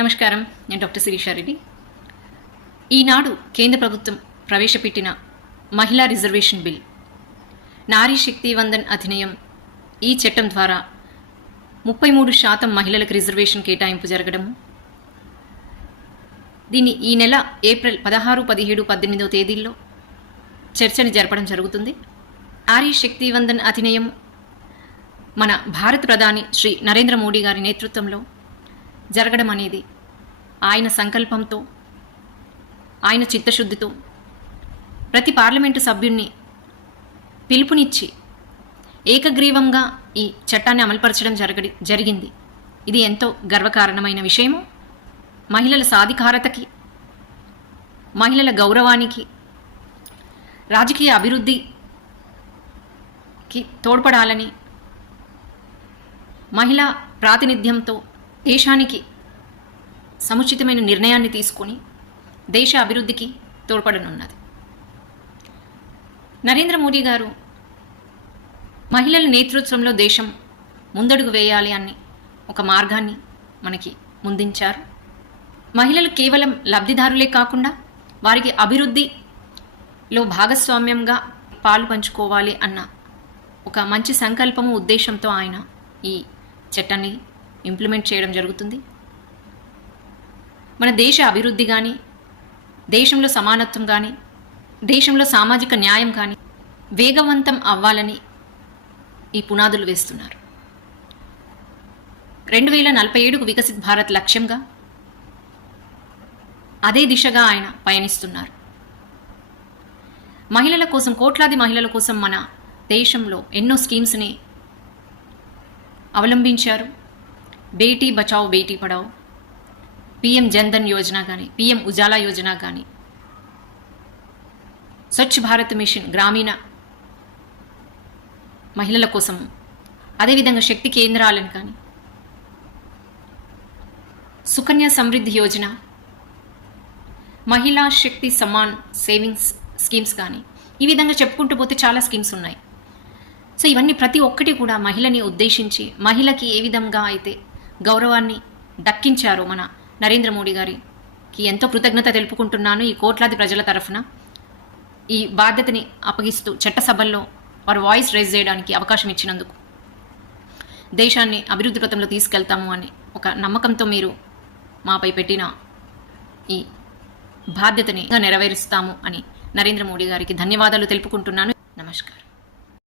నమస్కారం. నేను డాక్టర్ శిరీషారెడ్డి. ఈనాడు కేంద్ర ప్రభుత్వం ప్రవేశపెట్టిన మహిళా రిజర్వేషన్ బిల్, నారీ శక్తి వందన్ అధినియం, ఈ చట్టం ద్వారా 33% మహిళలకు రిజర్వేషన్ కేటాయింపు జరగడము, దీన్ని ఈ నెల ఏప్రిల్ 16, 17, 18 తేదీల్లో చర్చని జరపడం జరుగుతుంది. నారీ శక్తి వందన్ అధినియం మన భారత ప్రధాని శ్రీ నరేంద్ర మోడీ గారి నేతృత్వంలో జరగడం అనేది ఆయన సంకల్పంతో, ఆయన చిత్తశుద్ధితో ప్రతి పార్లమెంటు సభ్యుణ్ణి పిలుపునిచ్చి ఏకగ్రీవంగా ఈ చట్టాన్ని అమలుపరచడం జరిగింది. ఇది ఎంతో గర్వకారణమైన విషయము. మహిళల సాధికారతకి, మహిళల గౌరవానికి, రాజకీయ అభివృద్ధికి తోడ్పడాలని, మహిళా ప్రాతినిధ్యంతో దేశానికి సముచితమైన నిర్ణయాన్ని తీసుకొని దేశ అభివృద్ధికి తోడ్పడనున్నది. నరేంద్ర మోడీ గారు మహిళల నేతృత్వంలో దేశం ముందడుగు వేయాలి అని ఒక మార్గాన్ని మనకి ముందుంచారు. మహిళలు కేవలం లబ్ధిదారులే కాకుండా వారికి అభివృద్ధిలో భాగస్వామ్యంగా పాలు పంచుకోవాలి అన్న ఒక మంచి సంకల్పము, ఉద్దేశంతో ఆయన ఈ చట్టాన్ని ఇంప్లిమెంట్ చేయడం జరుగుతుంది. మన దేశ అభివృద్ధి కానీ, దేశంలో సమానత్వం కానీ, దేశంలో సామాజిక న్యాయం కానీ వేగవంతం అవ్వాలని ఈ పునాదులు వేస్తున్నారు. 2047కు వికసిత్ భారత్ లక్ష్యంగా అదే దిశగా ఆయన పయనిస్తున్నారు. మహిళల కోసం, కోట్లాది మహిళల కోసం మన దేశంలో ఎన్నో స్కీమ్స్ని అవలంబించారు. బేటీ బచావ్ బేటీ పడావ్, పిఎం జన్ధన్ యోజన కానీ, పిఎం ఉజాలా యోజన కానీ, స్వచ్ఛ భారత్ మిషన్ గ్రామీణ మహిళల కోసం, అదేవిధంగా శక్తి కేంద్రాలను కానీ, సుకన్య సమృద్ధి యోజన, మహిళా శక్తి సమాన్ సేవింగ్స్ స్కీమ్స్ కానీ, ఈ విధంగా చెప్పుకుంటూ పోతే చాలా స్కీమ్స్ ఉన్నాయి. సో ఇవన్నీ ప్రతి ఒక్కటి కూడా మహిళని ఉద్దేశించి, మహిళకి ఏ విధంగా అయితే గౌరవాన్ని దక్కించారో మన నరేంద్ర మోడీ గారికి ఎంతో కృతజ్ఞత తెలుపుకుంటున్నాను. ఈ కోట్లాది ప్రజల తరఫున ఈ బాధ్యతని అప్పగిస్తూ చట్టసభల్లో వారు వాయిస్ రైజ్ చేయడానికి అవకాశం ఇచ్చినందుకు, దేశాన్ని అభివృద్ధి పథంలో తీసుకెళ్తాము అని ఒక నమ్మకంతో మీరు మాపై పెట్టిన ఈ బాధ్యతని నెరవేరుస్తాము అని నరేంద్ర మోడీ గారికి ధన్యవాదాలు తెలుపుకుంటున్నాను. నమస్కారం.